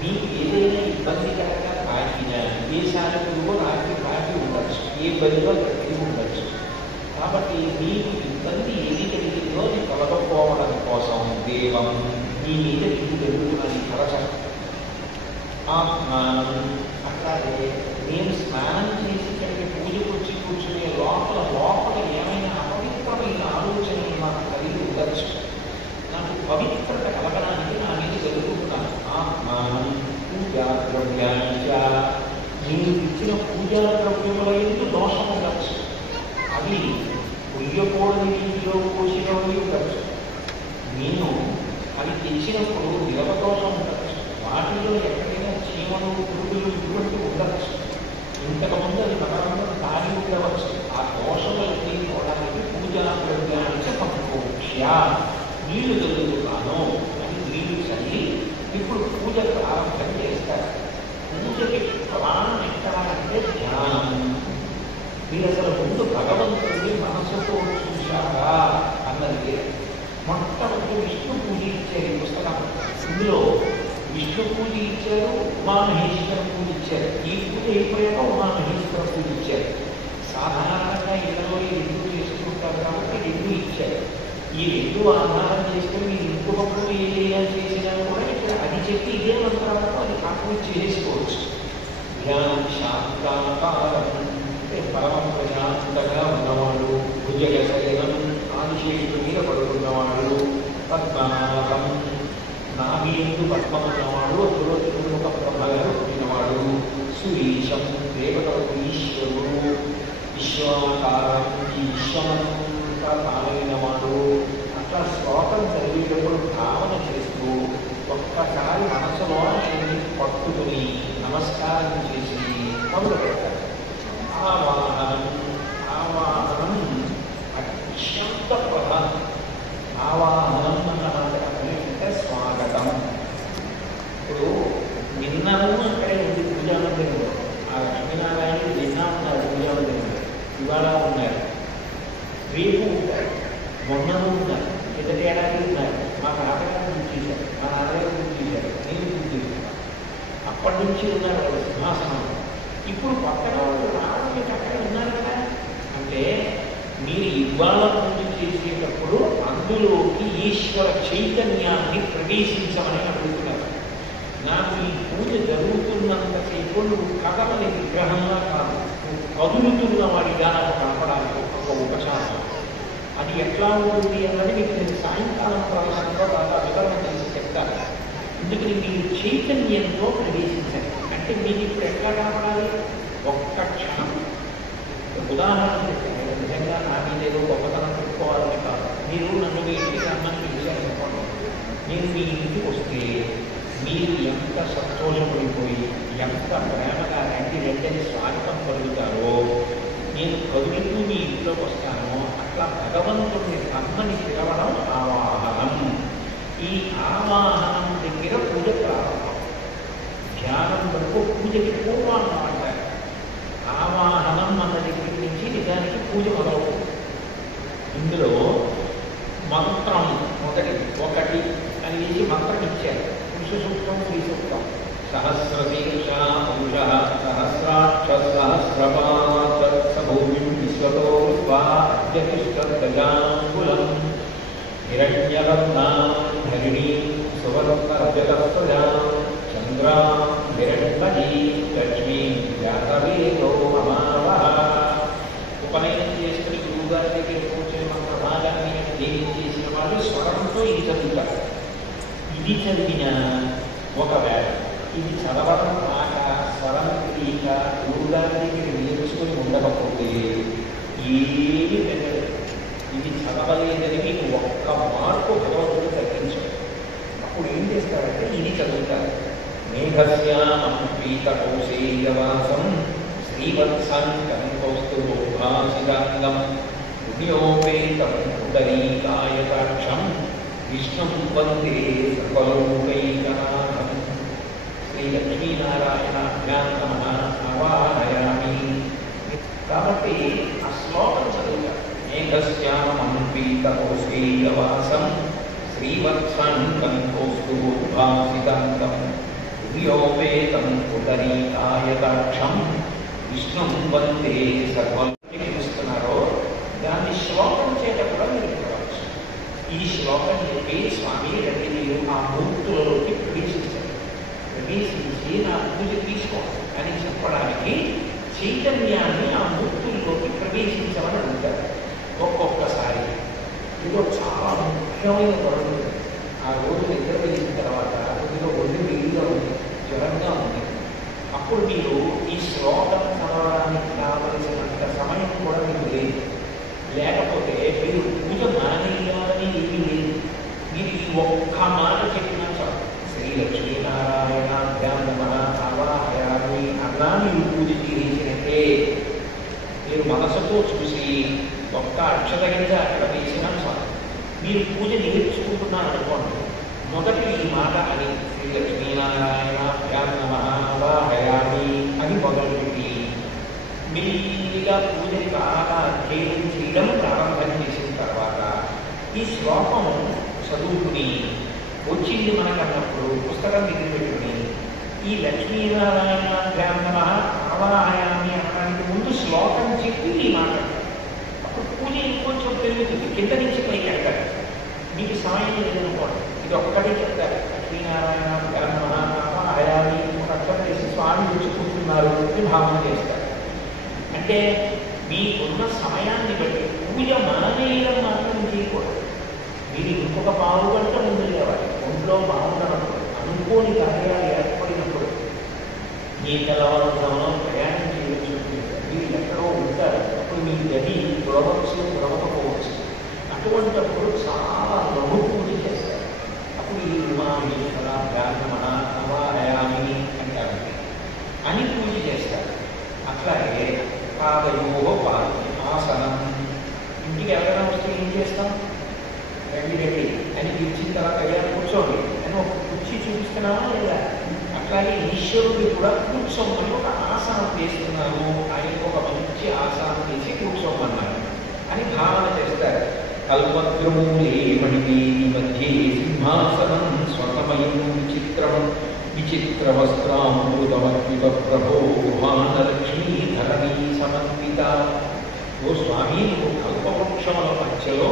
మీకు ఏదైనా ఇబ్బందికరంగా తాకినా, ఏ శారీరకో రాత్రి తాకి ఉండొచ్చు, ఏ బలిలో కట్టి ఉండొచ్చు. కాబట్టి మీకు ఇబ్బంది ఏది కలిగిందో అది తొలగపోవడం కోసం దేవం మీ మీద ఇది జరుగుతున్నది కలశం. ఆ స్నానం అట్లాగే నేను స్నానం చేసి ఇక్కడికి పూజకు ద్రవ్యాన్ని మీరు ఇచ్చిన పూజా ద్రవ్యముల ఎందు దోషం ఉండవచ్చు. అవి పొయ్యకూడని రీతిలో పోసినవి ఉండవచ్చు. నేను అవి తెచ్చినప్పుడు నిరవదోషం ఉండవచ్చు. వాటిలో ఎక్కడైనా చీమలు పురుగులు ఇటువంటి ఉండవచ్చు. ఇంతకుముందు అది భగవంతుడు తాగి ఉండవచ్చు. ఆ దోషములన్నీ పోవడానికి పూజా ద్రవ్యానికి పంపుకోక్ష నీళ్లు జరుగుతున్నాను అని నీళ్లు చల్లి ఇప్పుడు పూజ ప్రారంభం చేస్తారు. పూజకి ప్రధానం ఎక్కడాలంటే ధ్యానం. మీరు అసలు ముందు భగవంతుడిని మనసుతో చూశారా అన్నది మొట్టమొదటి విష్ణు పూజ ఇచ్చారు. ఈ పుస్తకం ఇందులో విష్ణు పూజ ఇచ్చారు, ఉమామహేశ్వర పూజ ఇచ్చారు. ఈ పూజ అయిపోయాక ఉమామహేశ్వర పూజ ఇచ్చారు. సాధారణంగా ఇళ్ళలో ఈ రెండు చేసుకుంటారు కాబట్టి రెండు ఇచ్చారు. ఈ రెండు ఆధారం చేసుకుని మీరు ఇంకొక పూజ ఏ చేయాలి చేసినా కూడా ఇక్కడ అది చెప్పి ఇదే మంత్రాలకు అది కాకుండా చేసుకోవచ్చు. ధ్యానం శాంతాకారం అంటే పరమ ప్రశాంతంగా ఉన్నవాడు, భుజగ శరీరం ఆదిశేషుడు మీద పడుకున్నవాడు, పద్మనాభం నాభి ఎందు పద్మం ఉన్నవాడు, పురోహితుడు ఒక బ్రహ్మగా పుట్టినవాడు, సురీశం దేవతలకు ఈశ్వరుడు, విశ్వాకారం ఈ విశ్వమంతా తానైనవాడు. అట్లా శ్లోకం చదివేటప్పుడు భావన చేస్తూ ఒక్కసారి మనసులో పట్టుకుని నమస్కారం చేసి మొదలు పెడతారు. ఆవాహనం అత్యంత ప్రధానం. ఆవాహనం అంటే స్వాగతం. ఇప్పుడు నిన్నను అక్కడే ఉంది పూజా మందిరంలో. ఆ లక్ష్మీనారాయణుడు నిన్న ఉన్నారు పూజా మందిరంలో, ఇవాళ ఉన్నారు, రేపు ఉంటారు, మొన్నను ఉన్నారు, కిందటి ఏడాది ఉన్నారు. మా నాన్నగారు పూజ చేశారు, మా నాన్నగారు పూజ చేశారు, నేను పూజ చేశాను. అప్పటి నుంచి ఉన్నారు వాళ్ళు సింహాసనంలో. ఇప్పుడు పక్కన వాళ్ళు రావడానికి అక్కడ ఉన్నారు కదా. అంటే మీరు ఇవాళ పూజ చేసేటప్పుడు అందులోకి ఈశ్వర చైతన్యాన్ని ప్రవేశించమని అడుగుతున్నారు. నాకు ఈ పూజ జరుగుతున్నంతసేపు నువ్వు కథమని విగ్రహంగా కాదు, నువ్వు కదులుతున్న వాడిగా నాకు కనపడానికి ఒక ఉపచారం. అది ఎట్లా ఉంటుంది అన్నది మీకు నేను సాయంకాలం ప్రవేశంలో బాగా వివరణ చేసి చెప్తాను. అందుకని మీరు చైతన్యంతో ప్రవేశించండి. అంటే మీకు ఇప్పుడు ఎట్లా కనపడాలి? ఒక్క క్షణం ఉదాహరణ చెప్పండి. నిజంగా నా మీదేదో గొప్పతనం పెట్టుకోవాలని కాదు. మీరు నన్ను మీ ఇంటికి రమ్మని పిలిచారు చెప్పండి. నేను మీ ఇంటికి వస్తే మీరు ఎంత సంతోషపడిపోయి ఎంత ప్రేమగా రండి స్వాగతం పలుకుతారో, నేను కదులుతూ మీ ఇంట్లోకి వస్తానో అట్లా భగవంతుడిని రమ్మని పిలవడం ఆవాహనం. ఈ ఆవాహనం దగ్గర పూజ ప్రారంభం. ధ్యానం వరకు పూజకి పూర్వాహనం అంటారు. ఆవాహనం అన్న దగ్గర నుంచి నిజానికి పూజ మొదలవుతుంది. ఇందులో మంత్రం ఒకటి అని వేసి మంత్రం ఇచ్చారు. పురుష సూక్తం, స్త్రీ సూక్తం. సహస్రశీర్ష పురుష సహస్రాక్ష సహస్రపాత్ సభూమిం విశ్వతో జతిష్టజాంగులం హిరణ్యవర్ణాం ధరిణీం సువర్ణరజతస్వజాం చంద్రాం హిరణ్మయీం లక్ష్మీం జాతవేదో అమావహ. ఉపనయనం చేసుకుని గురువుగారి దగ్గర కూర్చొని మంత్ర భాగాన్ని దేవి చేసిన వాళ్ళు స్వరంతో ఇది చదువుతారు. ఇది చదివిన ఒకవేళ ఇది చదవడం మాట స్వరం తీక గురువుగారి దగ్గర నేర్చుకుని ఉండకపోతే ఏమీ పెద్దది. ఇది చదవలేదని మీకు ఒక్క మార్పు భగవంతుడు తగ్గించదు. అప్పుడు ఏం చేస్తారంటే ఇది చదువుతారు. మేఘస్యాం పీతకౌశేయవాసం శ్రీవత్సంకం కౌస్తుభాసితాంగం పుణ్యోపేతం ఉదరీకాయతాక్షం విష్ణుం వందే సర్వలోకైకనాథం. శ్రీ లక్ష్మీనారాయణాభ్యాం ఆవాహయామి. కాబట్టి ఆ శ్లోకం చదువుతారు. మేఘస్యామం పీతకౌశేయవాసం శ్రీవత్సంకం కౌస్తుభాసితాంగం పుణ్యోపేతం ఉదరీకాయతాక్షం విష్ణుం వందే సర్వలోకి చూస్తున్నారో దాన్ని శ్లోకం చేత కూడా మీరు చూడవచ్చు. ఈ శ్లోకం చెప్పి స్వామి రండి మీరు ఆ మూర్తులలోకి ప్రవేశించండి, ప్రవేశించి నా పూజ తీసుకోండి అని చెప్పడానికి చైతన్యాన్ని ఆ మూర్తుల్లోకి ప్రవేశించమని అడుగుతారు. ఒక్కొక్కసారి ఇదో చాలా ముఖ్యమైన వరం. ఆ రోజు నిద్ర వెళ్ళిన తర్వాత కొద్దిగా ఒళ్ళు వేడిగా ఉంది, జ్వరంగా ఉంది, కన్నా మీరు పూజ చేయించినట్టే. మీరు మనసుతో చూసి ఒక్క అక్షత కింద అక్కడ వేసిన మీరు పూజ నేర్చుకుంటున్నారనుకోండి, మొదటి ఈ మాట అని శ్రీ లక్ష్మీనారాయణ వాహయామి అని మొదలుపెట్టి మెల్లిగా పూజని బాగా అధ్యయనం చేయడం ప్రారంభం చేసిన తర్వాత ఈ శ్లోకం చదువుకుని వచ్చింది మనకన్నప్పుడు పుస్తకం దగ్గర పెట్టుకుని ఈ లక్ష్మీనారాయణ ఆవాహయామి అనడానికి ముందు శ్లోకం చెప్పి ఈ మాట అప్పుడు పూజ ఇంకొంచెం పెరుగుతుంది. కింద నుంచి పైకి వెళ్తారు. మీకు సమయం లేదనుకోండి, ఇది ఒక్కటే చెప్తారు. లక్ష్మీనారాయణ ఆవాహయామి ఒక అక్షరం వేసి స్వామి చూసుకుంటున్నారు అని భావన చేస్తారు. అంటే మీకున్న సమయాన్ని బట్టి పూజ మానేయడం మాత్రం చేయకూడదు. మీరు ఇంకొక పావు గంట ముందు లేవాలి. ఒంట్లో బాగున్నప్పుడు, అనుకోని కార్యాలు ఏర్పడినప్పుడు, మీ తెల్లవారుజామున ప్రయాణం చేయవచ్చు. మీరు ఎక్కడో ఉంటారు, అప్పుడు మీ గది గొడవచ్చు గొడవకపోవచ్చు. అటువంటిప్పుడు చాలా లఘు పూజ చేస్తారు. అప్పుడు ఈ ఉమామేశ్వర బ్రాహ్మణ నవాహయామి అంటారు అని పూజ చేస్తారు. అట్లాగే పాదయోగ ఆసనం. ఇంటికి ఎవరైనా వస్తే ఏం చేస్తాం? రండి రండి అని పిలిచిన తర్వాత అయ్యా కూర్చోండి అని ఒక కుర్చీ చూపిస్తున్నామా లేదా? అట్లాగే ఈశ్వరుడు కూడా కూర్చోమని ఒక ఆసనం వేస్తున్నాము, ఆయనకు ఒక మంచి ఆసనం వేసి కూర్చోమన్నారు అని భావన చేస్తారు. కల్పద్రమూలే మణిపీ మధ్య సింహాసనం స్వతమయం విచిత్ర వస్త్రామృతమద్విప ప్రభో గుహానలక్ష్మీ ధరణీ సమన్విత. ఓ స్వామి, కల్పవృక్షముల మధ్యలో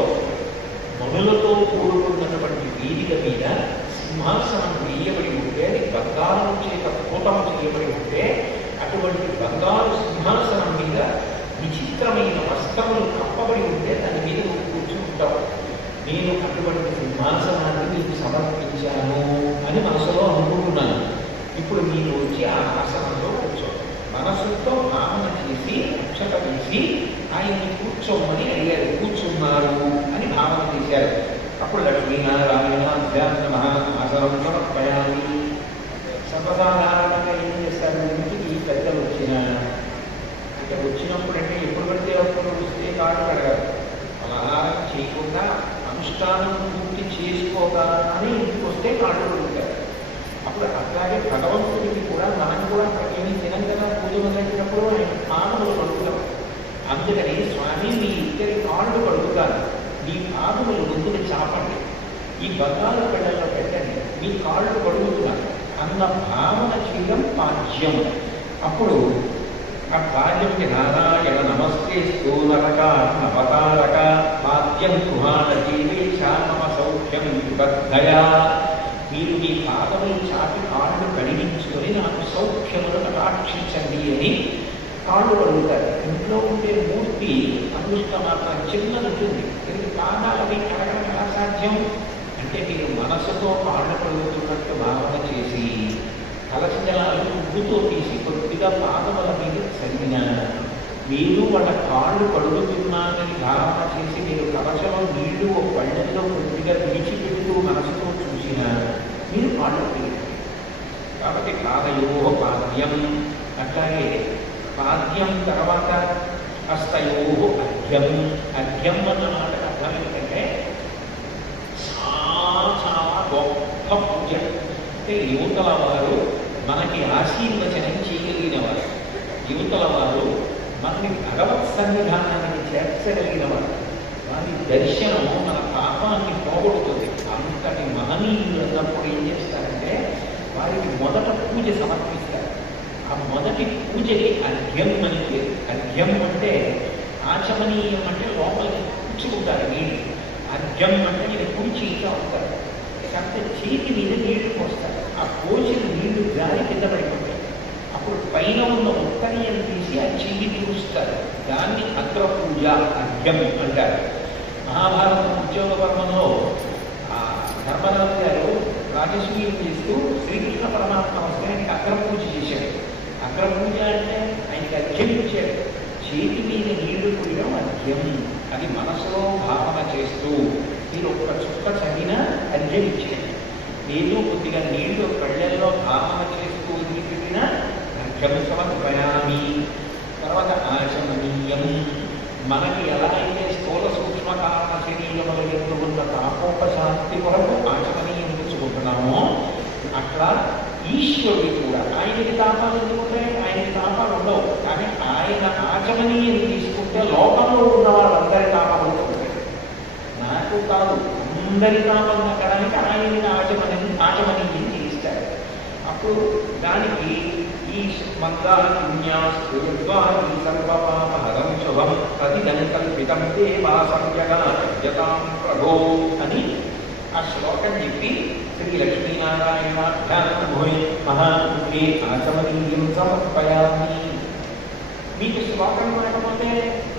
మనులతో కూడుకున్నటువంటి వేదిక మీద సింహాసనం వేయబడి ఉంటే, అది బంగారం చేత పూతము చేయబడి ఉంటే, అటువంటి బంగారు సింహాసనం మీద విచిత్రమైన వస్త్రములు కప్పబడి ఉంటే దాని మీద నువ్వు కూర్చుంటావు. నేను అటువంటి సింహాసనాన్ని నీకు సమర్పించాను అని మనసులో అనుకుంటున్నాను. ఇప్పుడు మీరు వచ్చి ఆ ఆసనంలో కూర్చో. మనసుతో భావన చేసి అక్షత వేసి ఆయన్ని కూర్చోమని అడిగారు. కూర్చున్నారు అని భావన చేశారు. అప్పుడు లక్ష్మీనారాయణ అధ్యాత్మ ఆసనం సమర్పయాలి. సర్వసాధారణంగా ఏం చేస్తారు? ఇంటికి పెద్దలు అంటే వచ్చినప్పుడు అంటే ఎప్పుడు పడితే అప్పుడు వస్తే కాదు అడగారు. ఆహారం చేయకుండా అనుష్ఠానం పూర్తి చేసుకోగానే ఇంటికి వస్తే కాళ్ళు అడుగుతారు. అప్పుడు అట్లాగే భగవంతుడికి కూడా మనం కూడా ఏమి దినంగా పూజ మొదలెట్టినప్పుడు ఆయన పాదములు కడుగుతాం. అందుకని స్వామి మీ ఇద్దరి కాళ్ళు కడుగుతారు, మీ పాదములు ముందుకు చాపండి, ఈ బంగారు కళ్ళల్లో పెట్టండి, మీ కాళ్ళు కడుగుతున్నారు అన్న భావన చేయడం పాద్యం. అప్పుడు ఆ పాద్యంకి నారాయణ నమస్తే స్థూలరక అవతారక పాద్యం గృహాణ జీవేశ మమ సౌఖ్యం విబద్ధయా. మీరు మీ పాదములు చాటి కాళ్ళు కడిగించుకొని నాకు సౌఖ్యమును కటాక్షించండి అని కాళ్ళు కడుగుతారు. ఇంట్లో ఉండే మూర్తి అనుష్ట మాత్రం చిన్నది ఉంటుంది. దీనికి పాదాలవి కడగడం ఎలా సాధ్యం అంటే మీరు మనసుతో కాళ్ళు కడుగుతున్నట్టు భావన చేసి కలసి జలాలు ఉగ్గుతో తీసి కొద్దిగా పాదముల మీద చదివిన మీరు వాళ్ళ కాళ్ళు కడుగుతున్నానని భావన చేసి మీరు కలశలో నీళ్లు ఒక పళ్ళెల్లో కొద్దిగా విడిచిపెడుతూ మనసుతో చూసిన మీరు కాళ్ళు కడుగుతారు. కాబట్టి పాదయో పాద్యం. అట్లాగే పాద్యం తర్వాత హస్తయో అర్ఘ్యం. అర్ఘ్యం అన్న మాటకు అర్థం ఏంటంటే చాలా గొప్ప పూజ. అంటే యువతల వారు మనకి ఆశీర్వచనం చేయగలిగిన వారు, యువతల వారు మనని భగవత్ సన్నిధానానికి చేర్చగలిగిన వారు, వారి దర్శనం మన పాపాన్ని పోగొడుతుంది. అంతటి మహనీయులు అన్నప్పుడు ఏం చేస్తారంటే వారికి మొదట పూజ సమర్పిస్తారు. ఆ మొదటి పూజకి అర్ఘ్యం అని పేరు. అర్ఘ్యం అంటే ఆచమనీయం అంటే లోపలికి కూర్చుకుంటారు నీళ్ళు. అర్ఘ్యం అంటే ఇది కుడి చేయిగా ఉంటారు. కాకపోతే చేతి మీద నీళ్లు పోస్తారు. ఆ పోసిన నీళ్లు గాలి కింద పడిపోతాయి. అప్పుడు పైన ఉన్న ఉత్తరీయం తీసి ఆ చెయ్యి తీరుస్తారు. దాన్ని అగ్ర పూజ అర్ఘ్యం అంటారు. మహాభారతం ఉద్యోగ పర్వంలో ధర్మరాజు గారు రాజసూయం చేస్తూ శ్రీకృష్ణ పరమాత్మ వస్తే ఆయనకి అగ్రపూజ చేశాడు. అగ్రపూజ అంటే ఆయనకి అర్ఘ్యం ఇచ్చాడు. చేతి మీద నీళ్లు పోయడం అర్ఘ్యం. అది మనసులో భావన చేస్తూ మీరు ఒక్క చుక్క చదివిన అర్ఘ్యం ఇచ్చాడు. లేదు కొద్దిగా నీళ్లు కళ్ళల్లో భావన చేస్తూ వదిలిపెట్టిన అర్ఘ్యం సమగ్ర ఈశ్వరుడి కూడా ఆయనకి తాపాలు ఎందుకు ఉంటాయి? ఆయనకి తాపాలు ఉండవు. కానీ ఆయన ఆచమనీయం తీసుకుంటే లోకంలో ఉన్న వాళ్ళందరి తాపాలు ఉంటాయి. నాకు కాదు, అందరి తాపం తగ్గడానికి ఆయనకి ఆచమనీయం చేయిస్తాడు. అప్పుడు దానికి ఈ మందాపుణ్యాస్పృహం శుభం ప్రతిదంకల్పితం దేవాసంయగతాం ప్రభో అని ఆ శ్లోకం చెప్పి శ్రీ లక్ష్మీనారాయణాభ్యామోహి మహాముఖే ఆచమనీయం సమర్పయామి. మీకు శ్లోకం లేకపోతే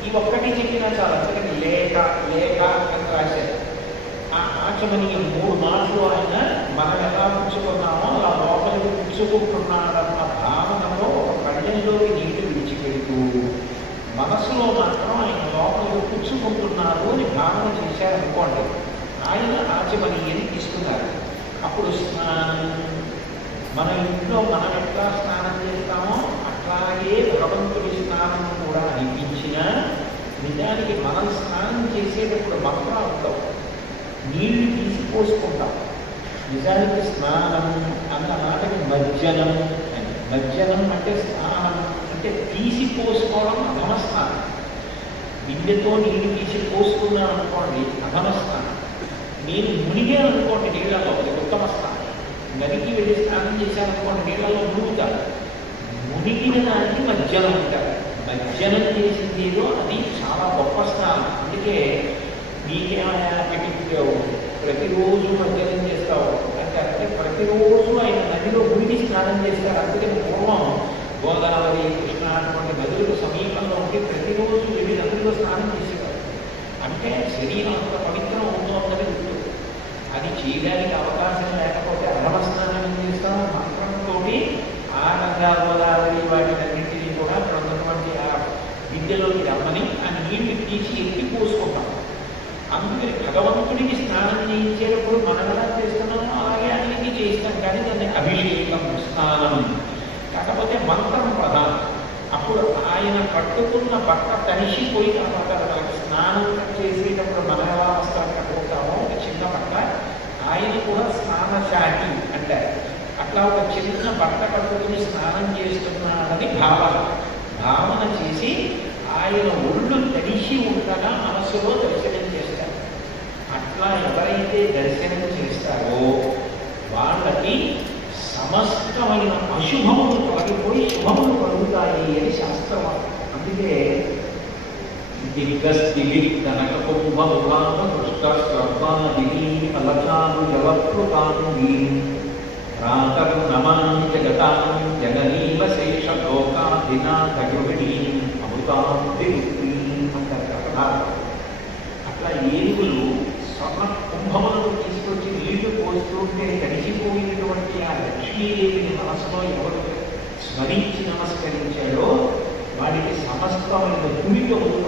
ఈ ఒక్కటి చెప్పినా చాలా అందుకని లేక లేక అని రాశారు. ఆ ఆచమనీయం 3 మాటలు ఆయన మనం ఎలా పుచ్చుకున్నామో అలా లోపలికి పుచ్చుకుంటున్నాడన్న భావనలో ఒక కళ్యంలోకి నీటి విడిచిపెడుతూ మనసులో మాత్రం ఆయన లోపలికి పుచ్చుకుంటున్నారు అని భావన చేశారనుకోండి, ఆయన ఆచమనీయని తీసుకున్నారు. అప్పుడు స్నానం మన ఇంట్లో మనం ఎట్లా స్నానం చేస్తామో అట్లాగే భగవంతుడి స్నానం కూడా అనిపించినా నిజానికి మనం స్నానం చేసేటప్పుడు మంత్రాలు ఉండవు, నీళ్లు తీసి పోసుకుంటాం. నిజానికి స్నానం అన్న మాటకి మజ్జనం అని. మజ్జనం అంటే స్నానం అంటే తీసి పోసుకోవడం అధమ స్నానం. బిందెతో నీళ్లు తీసి పోసుకున్నాను అనుకోండి అధమ స్నానం. నేను మునిగాను అనుకోండి నీళ్లలో, అది ఉత్తమ స్నానం. నదికి వెళ్ళి స్నానం చేశాననుకోండి నీళ్లలో మునుగుతారు. మునిగిన దానికి మజ్జనం ఉంటారు. మజ్జనం చేసింది ఏదో అది చాలా గొప్ప స్నానం. అందుకే నీకేమైనా పెట్టించావు ప్రతిరోజు మజ్జనం చేస్తావు అంటే ప్రతిరోజు ఆయన నదిలో మునిగి స్నానం చేస్తారు. అందుకే పూర్వం గోదావరి కృష్ణ అటువంటి నదులకు సమీపంలో ఉంటే ప్రతిరోజు వెళ్ళి నదుల్లో స్నానం చేసేవారు. అంటే శరీరం అంత పవిత్రం ఉంటుందని గుర్తు. అది చేయడానికి అవకాశం లేకపోతే అధమ స్నానం చేస్తాం మంత్రంతో ఆ గంగా గోదావరి వాటినన్నింటినీ కూడా అక్కడ ఉన్నటువంటి ఆ విద్యలోకి రమ్మని ఆ నీళ్లు తీసి ఎత్తి పోసుకుంటాం. అందుకని భగవంతుడికి స్నానం చేయించేటప్పుడు మనం ఎలా చేస్తున్నామో అలాగే అన్నింటినీ చేయిస్తాం, కానీ దాన్ని అభిషేకం స్నానం. కాకపోతే మంత్రం ప్రధానం. అప్పుడు ఆయన కట్టుకున్న బట్ట తడిసిపోయి కనపడతారు. మనకి స్నానం చేసేటప్పుడు మనం ఎలా వస్త్రం కట్టుకుంటామో ఒక చిన్న బట్ట, ఆయన కూడా స్నానశాటి అంటారు. అట్లా ఒక చిన్న బట్ట కట్టుకుని స్నానం చేస్తున్నాడని భావన చేసి ఆయన ఒళ్ళు తడిసి ఉండగా మనసులో దర్శనం చేస్తారు. అట్లా ఎవరైతే దర్శనం చేస్తారో వాళ్ళకి సమస్తమైన అశుభములు తొలగిపోయి శుభములు కలుగుతాయి అని శాస్త్రం. అందుకే దిగ్గస్తిలిక్కనక కుంభముఖామృష్టాను జలప్లుతాను రాతర్నమాం జగతాం జగనీవ శేషలోకాధినాథగృహిణీం అమృతాంతిరుక్తీం అంటారు. అట్లా ఏనుగులు స్వర్ణ కుంభములను తీసుకొచ్చి నీళ్లు పోస్తుంటే గడిచిపోయినటువంటి ఆ లక్ష్మీదేవిని మనసులో ఎవరు స్మరించి నమస్కరించాడో వాడికి సమస్తమైన దురితములు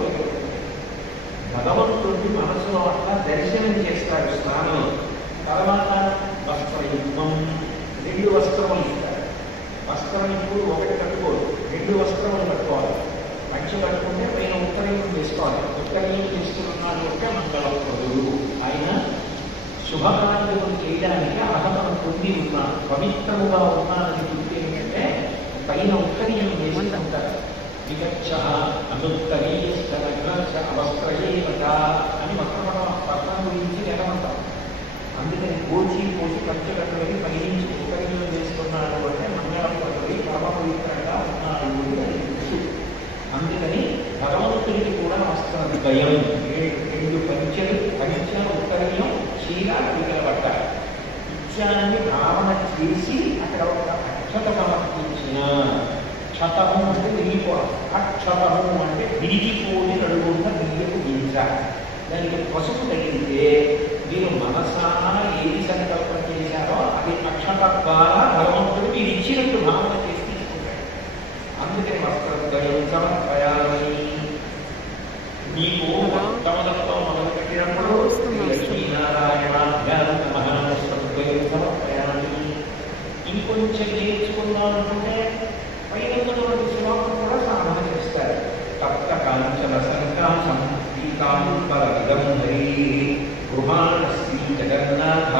భగవంతుడికి మనసులో అట్లా దర్శనం చేస్తాడు స్నానం. తర్వాత వస్త్రయుగ్మం, 2 వస్త్రములు ఇస్తారు. వస్త్రం ఇప్పుడు ఒకటి కట్టుకోదు, 2 వస్త్రములు కట్టుకోవాలి. పంచ కట్టుకుంటే పైన ఉత్తరీయం వేసుకోవాలి. ఉత్తరీయం తీసుకున్నాడు అంటే మంగళప్రదుడు. ఆయన శుభకార్యములు చేయడానికి అర్హతను పొంది ఉన్నాను, పవిత్రముగా ఉన్నానని గుర్తు ఏంటంటే పైన ఉత్తరీయం వేసుకుంటారు. విగచ్చ అనుత్తరీయశ్చ అవస్త్రయేవత అని పట్టణం గురించి నెలవంటాం. అందుకని పోసి పంచగట్టుకొని పైనుంచి ఉత్తరీయం వేసుకున్నాడు అంటే మంగళప్రదుడి పరమపవిత్రంగా ఉన్నాడు అని తెలుసు. అందుకని భగవంతుడికి కూడా వస్త్రద్వయం, 2 పంచెలు, పంచ ఉత్తరీయం, చీర వికలబట్ట ఇత్యాన్ని భావన చేసి అక్కడ ఒక అక్షత సమర్పించిన. క్షతము అంటే విరిగిపోవడం, అక్షతము అంటే విరిగిపోయి నడుగున్న బియ్యపు గింజ. దానికి పసుపు తగిలితే మీరు మనసాన ఏది సంకల్పం చేశారో అది అక్షత ద్వారా భగవంతుడు మీరు ఇచ్చినట్టు భావన చేసి తీసుకుంటాడు. అందుకని వస్త్రద్వయం సమర్పయామి. మీకు ఉత్తమలతో మొదలుపెట్టినప్పుడు లక్ష్మీనారాయణాభ్యాం వస్త్రద్వయం సమర్పయామి. ఇంకొంచెం నేర్చుకుందాం అనుకుంటే పైన శ్లోకం కూడా సాధన చేస్తారు. తప్త కాంచన సంకాశం పీతాంబరవిదం హరి గృహాణ శ్రీ జగన్నాథ